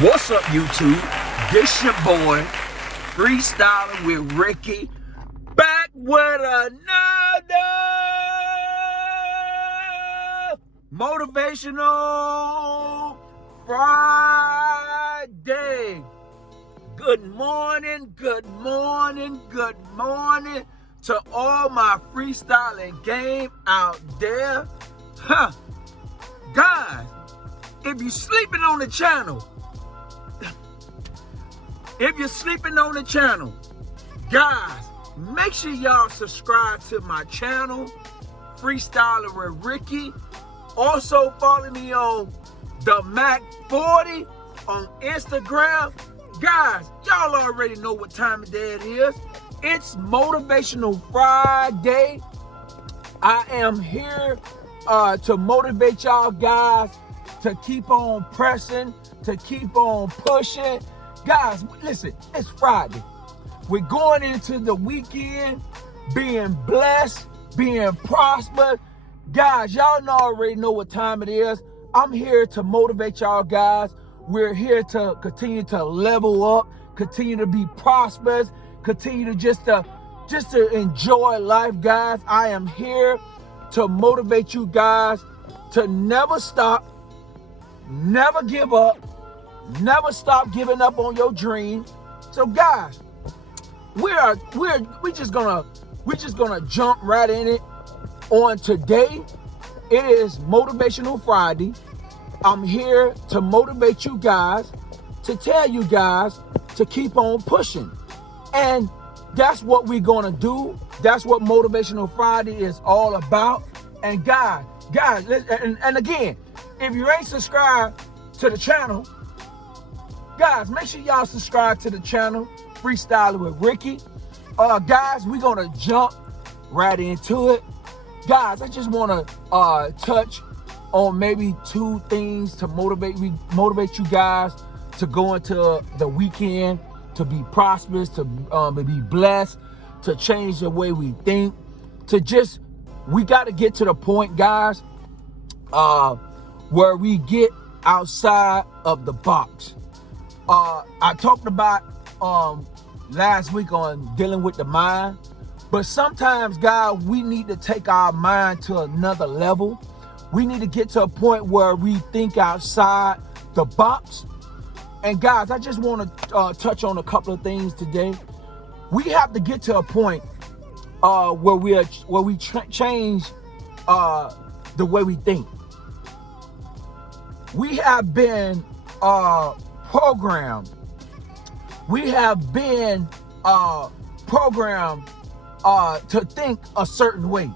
What's up, YouTube? This your boy, Freestyling with Ricky, back with another Motivational Friday. Good morning, good morning, good morning to all my freestyling game out there. Guys, if you're sleeping on the channel, guys, make sure y'all subscribe to my channel, Freestyler with Ricky. Also follow me on the Mac 40 on Instagram. Guys, y'all already know what time of day it is. It's Motivational Friday. I am here to motivate y'all guys to keep on pressing, to keep on pushing. Guys, listen, it's Friday. We're going into the weekend being blessed, being prosperous. Guys, y'all already know what time it is. I'm here to motivate y'all guys. We're here to continue to level up, continue to be prosperous, continue to just to enjoy life, guys. I am here to motivate you guys to never stop, never give up, never stop giving up on your dream. So guys, we're just gonna jump right in it. On today, it is Motivational Friday. I'm here to motivate you guys, to tell you guys to keep on pushing. And that's what we're gonna do. That's what Motivational Friday is all about. And guys, and again, if you ain't subscribed to the channel, guys, make sure y'all subscribe to the channel, Freestyling with Ricky. Guys, we're gonna jump right into it. Guys, I just wanna touch on maybe two things to motivate you guys to go into the weekend, to be prosperous, to be blessed, to change the way we think, we gotta get to the point, guys, where we get outside of the box. I talked about last week on dealing with the mind, but sometimes, guys, we need to take our mind to another level. We need to get to a point where we think outside the box. And guys, I just want to touch on a couple of things today. We have to get to a point where we change the way we think. We have been programmed. We have been programmed to think a certain way.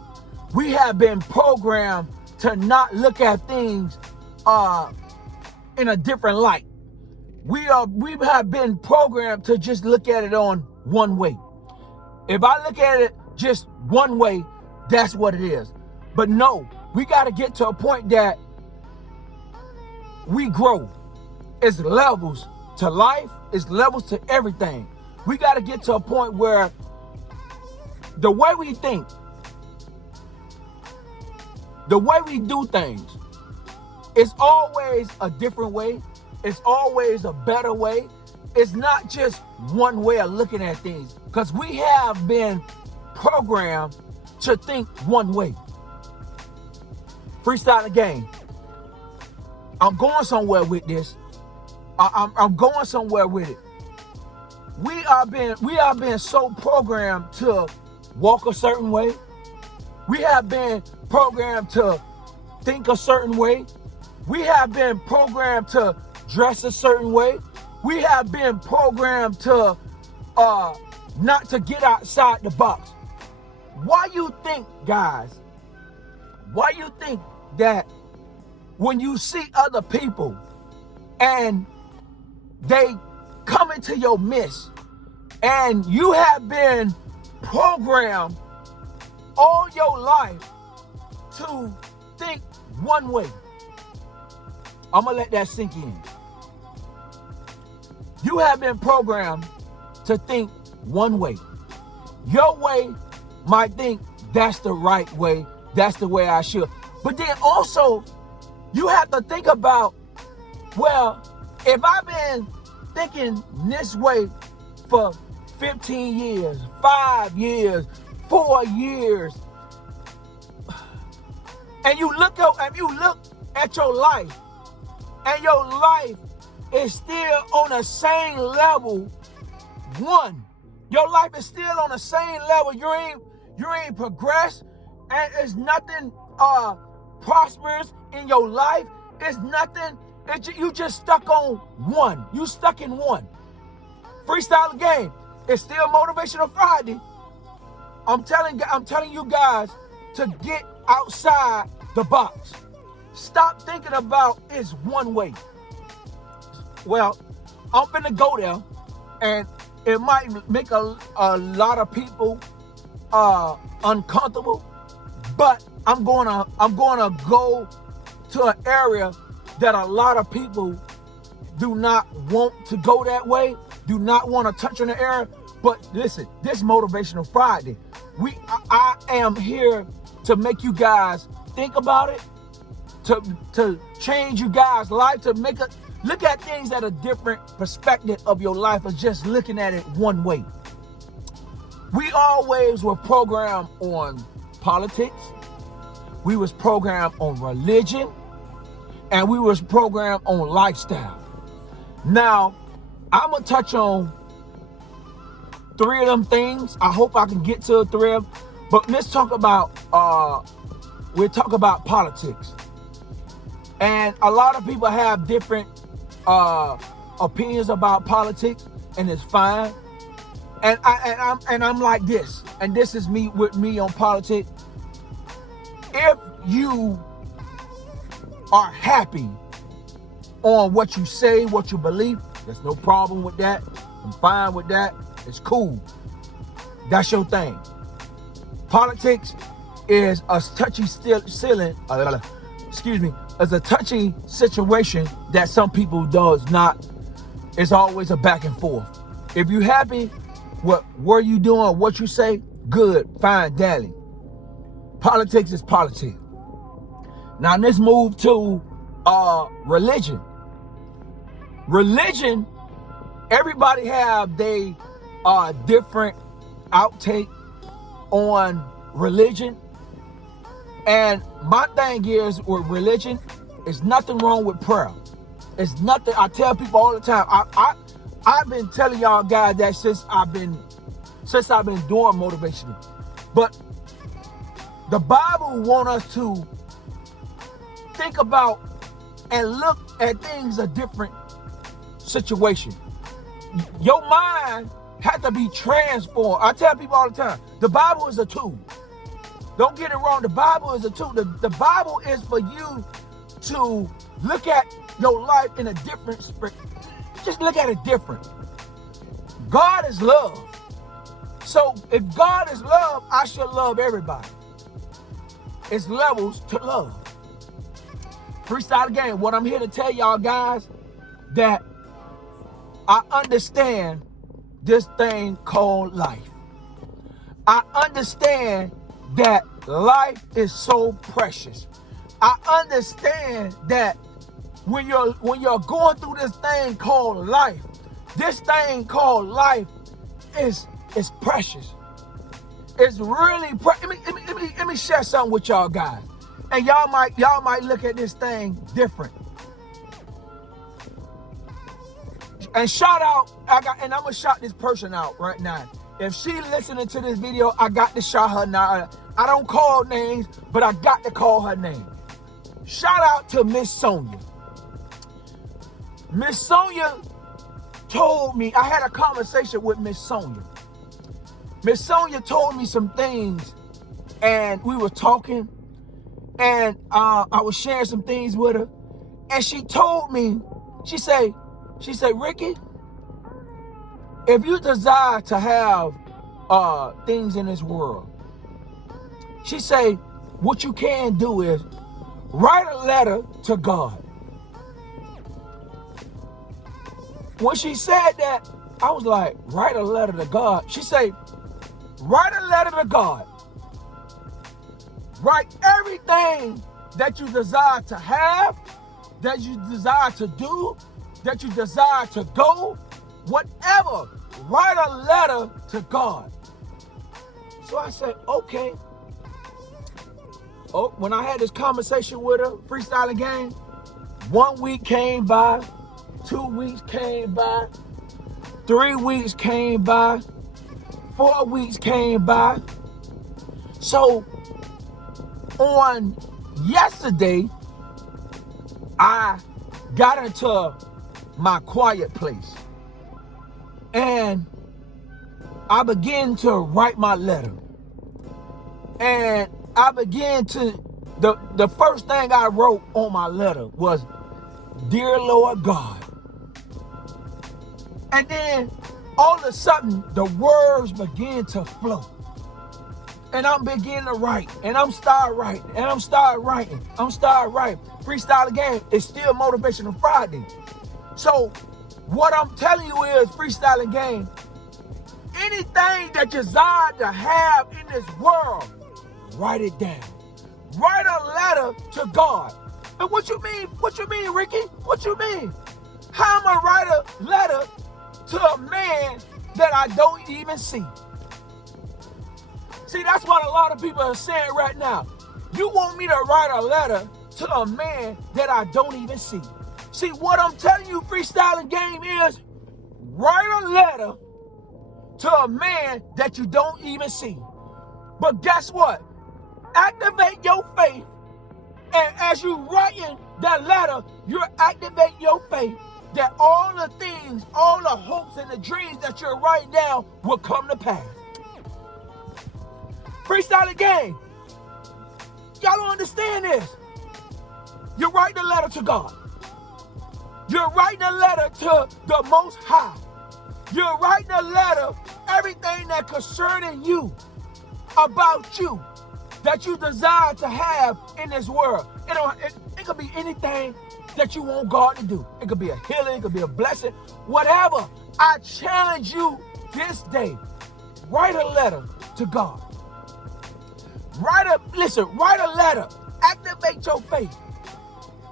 We have been programmed to not look at things in a different light. We have been programmed to just look at it on one way. If I look at it just one way, that's what it is. But no, we got to get to a point that we grow. It's levels to life. It's levels to everything. We got to get to a point where the way we think, the way we do things, it's always a different way. It's always a better way. It's not just one way of looking at things, because we have been programmed to think one way. Freestyle again. I'm going somewhere with this. I'm going somewhere with it. We are being so programmed to walk a certain way. We have been programmed to think a certain way. We have been programmed to dress a certain way. We have been programmed to not to get outside the box. Why you think, guys? Why you think that when you see other people and they come into your midst and you have been programmed all your life to think one way? I'm gonna let that sink in. You have been programmed to think one way. Your way might think that's the right way, that's the way I should. But then also, you have to think about, well, If I've been thinking this way for 15 years, 5 years, 4 years, and you look at your life, and your life is still on the same level, one, your life is still on the same level, you ain't progressed, and it's nothing prosperous in your life, it's nothing, you just stuck on one, you stuck in one. Freestyle game, it's still Motivational Friday. I'm telling you guys to get outside the box. Stop thinking about it's one way. Well, I'm finna go there, and it might make a lot of people uncomfortable, but I'm gonna go to an area that a lot of people do not want to go that way, do not want to touch on the area. But listen, this Motivational Friday, I am here to make you guys think about it, to change you guys' life, to make it look at things at a different perspective of your life, or just looking at it one way. We always were programmed on politics, we was programmed on religion, and we was programmed on lifestyle. Now, I'm gonna touch on 3 of them things. I hope I can get to 3 of them. But let's talk about we'll talk about politics. And a lot of people have different opinions about politics, and it's fine. And I'm like this, and this is me with me on politics. If you are happy on what you say, what you believe, there's no problem with that. I'm fine with that. It's cool. That's your thing. Politics is a touchy is a touchy situation that some people does not. It's always a back and forth. If you happy with what you doing, what you say, good, fine, dandy. Politics is politics. Now let's move to religion. Religion, everybody have they different outtake on religion. And my thing is with religion, it's nothing wrong with prayer. It's nothing. I tell people all the time. I've been telling y'all guys that since I've been doing motivational. But the Bible wants us to think about and look at things a different situation. Your mind has to be transformed. I tell people all the time, the Bible is a tool. Don't get it wrong. The Bible is a tool. The Bible is for you to look at your life in a different spirit. Just look at it different. God is love. So if God is love, I should love everybody. It's levels to love. Freestyle game. What I'm here to tell y'all guys, that I understand this thing called life. I understand that life is so precious. I understand that when you're going through this thing called life, this thing called life is precious. It's really let me share something with y'all guys, and y'all might look at this thing different. And shout out, I'm gonna shout this person out right now. If she listening to this video, I got to shout her now. I don't call names, but I got to call her name. Shout out to Miss Sonia. Miss Sonia told me, I had a conversation with Miss Sonia. Miss Sonia told me some things, and we were talking, and I was sharing some things with her, and she told me, she said, Ricky, if you desire to have things in this world, she said, what you can do is write a letter to God. When she said that, I was like, write a letter to God. She said, write a letter to God. Write everything that you desire to have, that you desire to do, that you desire to go, whatever, write a letter to God. So I said, okay. Oh, when I had this conversation with her, freestyling game, 1 week came by, 2 weeks came by, 3 weeks came by, 4 weeks came by. So on yesterday, I got into my quiet place and I began to write my letter. And I began to, the first thing I wrote on my letter was, "Dear Lord God." And then all of a sudden, the words began to flow. And I'm beginning to write, and I'm start writing. Freestyle again, it's still Motivational Friday. So what I'm telling you is, freestyling game, anything that you desire to have in this world, write it down. Write a letter to God. And what you mean? What you mean, Ricky? What you mean? How am I write a letter to a man that I don't even see? See, that's what a lot of people are saying right now. You want me to write a letter to a man that I don't even see. See, what I'm telling you, freestyling game, is write a letter to a man that you don't even see. But guess what? Activate your faith. And as you writing that letter, you're activating your faith that all the things, all the hopes and the dreams that you're writing down will come to pass. Freestyle game. Y'all don't understand this. You're writing a letter to God. You're writing a letter to the Most High. You're writing a letter, everything that concerning you, about you, that you desire to have in this world. It could be anything that you want God to do. It could be a healing, it could be a blessing, whatever. I challenge you this day, write a letter to God. Write a letter. Activate your faith.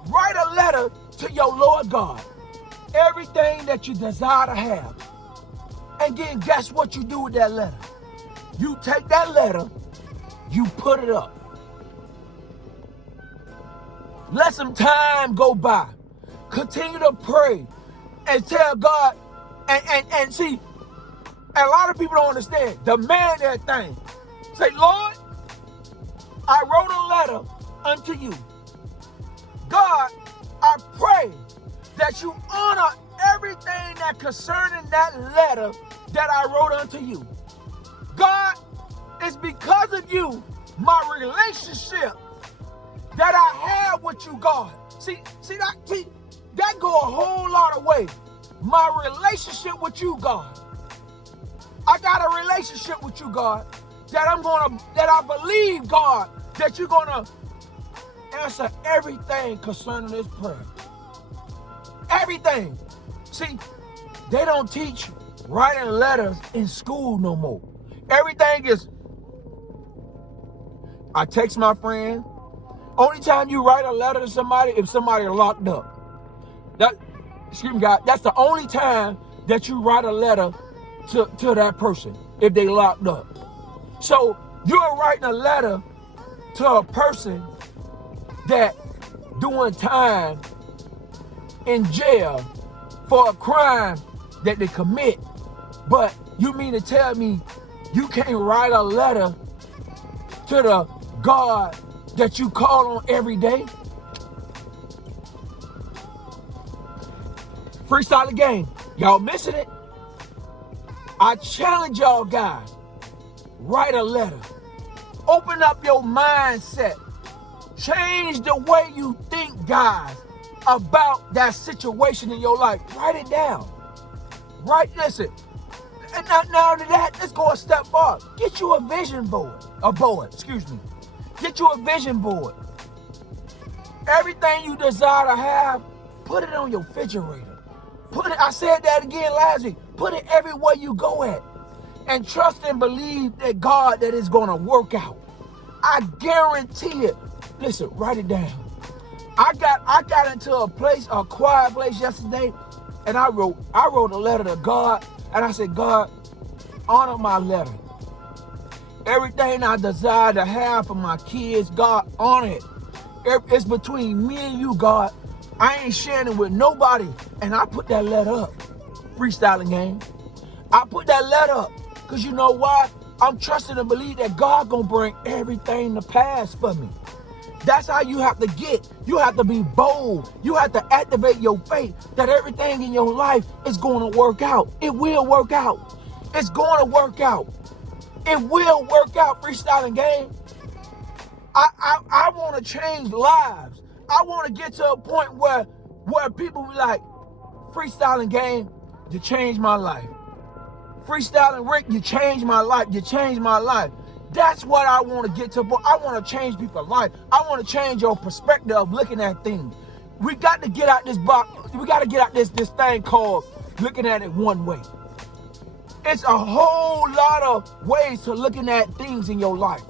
Write a letter to your Lord God. Everything that you desire to have. And then guess what you do with that letter? You take that letter, you put it up. Let some time go by. Continue to pray and tell God. And see, a lot of people don't understand. Demand that thing. Say, Lord, I wrote a letter unto you. God, I pray that you honor everything that concerning that letter that I wrote unto you. God, it's because of you, my relationship that I have with you, God. See that go a whole lot of way. My relationship with you, God. I got a relationship with you, God, that I believe, God, that you're gonna answer everything concerning this prayer. Everything. See, they don't teach writing letters in school no more. Everything is, I text my friend. Only time you write a letter to somebody if somebody is locked up. Excuse me, God, that's the only time that you write a letter to that person, if they locked up. So you're writing a letter to a person that doing time in jail for a crime that they commit. But you mean to tell me you can't write a letter to the God that you call on every day? Freestyle game. Y'all missing it? I challenge y'all guys. Write a letter. Open up your mindset. Change the way you think, guys, about that situation in your life. Write it down. Listen. And now to that, let's go a step forward. Get you a vision board. Get you a vision board. Everything you desire to have, put it on your refrigerator. I said that again last week. Put it everywhere you go at. And trust and believe that God, that it's going to work out. I guarantee it. Listen, write it down. I got into a quiet place yesterday, and I wrote a letter to God, and I said, God, honor my letter. Everything I desire to have for my kids, God, honor it. It's between me and you, God. I ain't sharing it with nobody. And I put that letter up. Freestyling game. I put that letter up. Because you know why? I'm trusting and believe that God gonna bring everything to pass for me. That's how you have to get. You have to be bold. You have to activate your faith that everything in your life is going to work out. It will work out. It's going to work out. It will work out, freestyling game. I want to change lives. I want to get to a point where people be like, freestyling game, you changed my life. Freestyling Rick, you changed my life. You changed my life. That's what I want to get to. I want to change people's life. I want to change your perspective of looking at things. We got to get out this box. We got to get out this thing called looking at it one way. It's a whole lot of ways to looking at things in your life.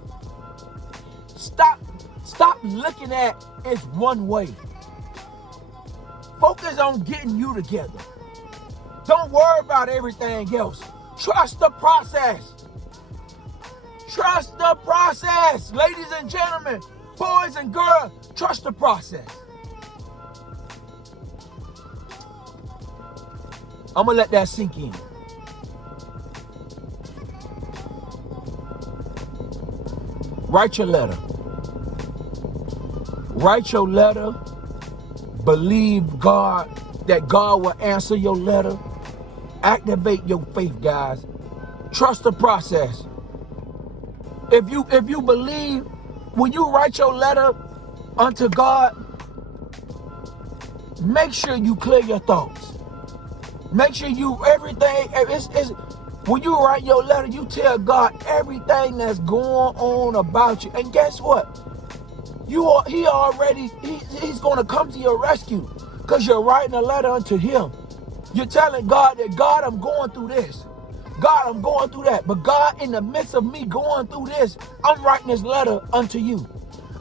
Stop looking at it one way. Focus on getting you together. Don't worry about everything else. Trust the process. Trust the process. Ladies and gentlemen, boys and girls, trust the process. I'm going to let that sink in. Write your letter. Write your letter. Believe God, that God will answer your letter. Activate your faith, guys. Trust the process. If you believe, when you write your letter unto God, make sure you clear your thoughts. Make sure when you write your letter, you tell God everything that's going on about you. And guess what? He's going to come to your rescue because you're writing a letter unto him. You're telling God that, God, I'm going through this. God, I'm going through that. But God, in the midst of me going through this, I'm writing this letter unto you.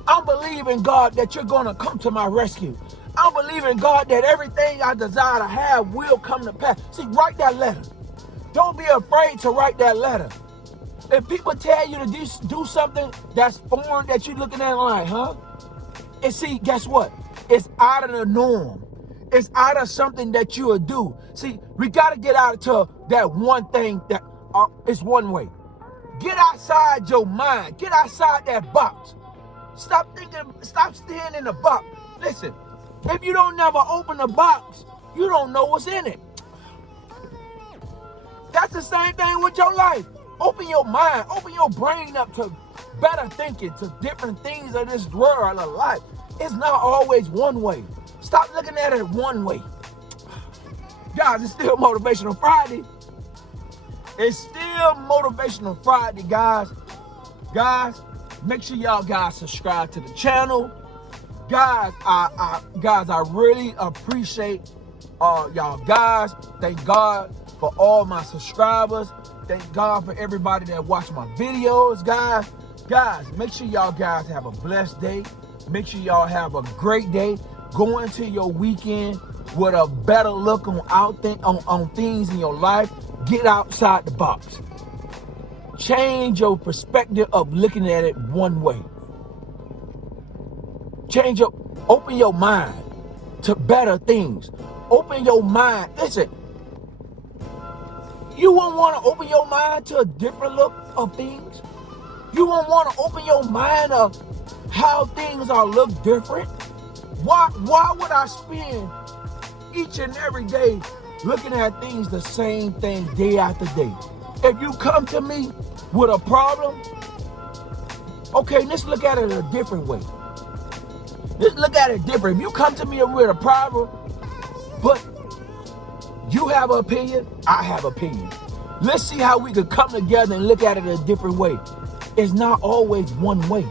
I'm believing, God, that you're going to come to my rescue. I'm believing, God, that everything I desire to have will come to pass. See, write that letter. Don't be afraid to write that letter. If people tell you to do something that's foreign that you're looking at like, huh? And see, guess what? It's out of the norm. It's out of something that you would do. See, we got to get out to that one thing that is one way. Get outside your mind. Get outside that box. Stop staying in the box. Listen, if you don't never open the box, you don't know what's in it. That's the same thing with your life. Open your mind, open your brain up to better thinking, to different things of this world of life. It's not always one way. Stop looking at it one way. Guys, it's still Motivational Friday. It's still Motivational Friday, guys. Guys, make sure y'all guys subscribe to the channel. Guys, I really appreciate y'all guys. Thank God for all my subscribers. Thank God for everybody that watch my videos, guys. Guys, make sure y'all guys have a blessed day. Make sure y'all have a great day. Go into your weekend with a better look on things in your life. Get outside the box. Change your perspective of looking at it one way. Open your mind to better things. Open your mind. Listen, you won't want to open your mind to a different look of things. You won't want to open your mind of how things are look different. Why would I spend each and every day looking at things the same thing day after day? If you come to me with a problem, okay, let's look at it a different way. Let's look at it different. If you come to me with a problem, but you have an opinion, I have an opinion. Let's see how we could come together and look at it a different way. It's not always one way.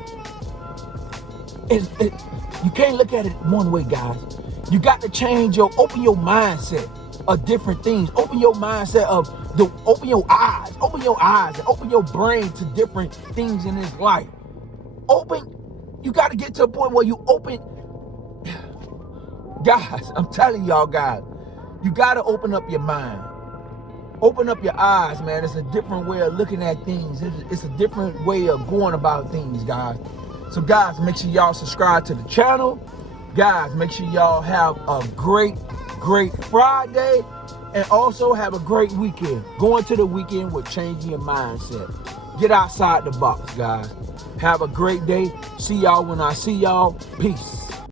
You can't look at it one way, guys. You got to open your mindset of different things. Open your mindset open your eyes and open your brain to different things in this life. You got to get to a point where you open Guys, I'm telling y'all, guys, you got to open up your mind. Open up your eyes, man. It's a different way of looking at things. It's a different way of going about things, guys. So, guys, make sure y'all subscribe to the channel. Guys, make sure y'all have a great Friday. And also have a great weekend. Go into the weekend with changing your mindset. Get outside the box, guys. Have a great day. See y'all when I see y'all. Peace.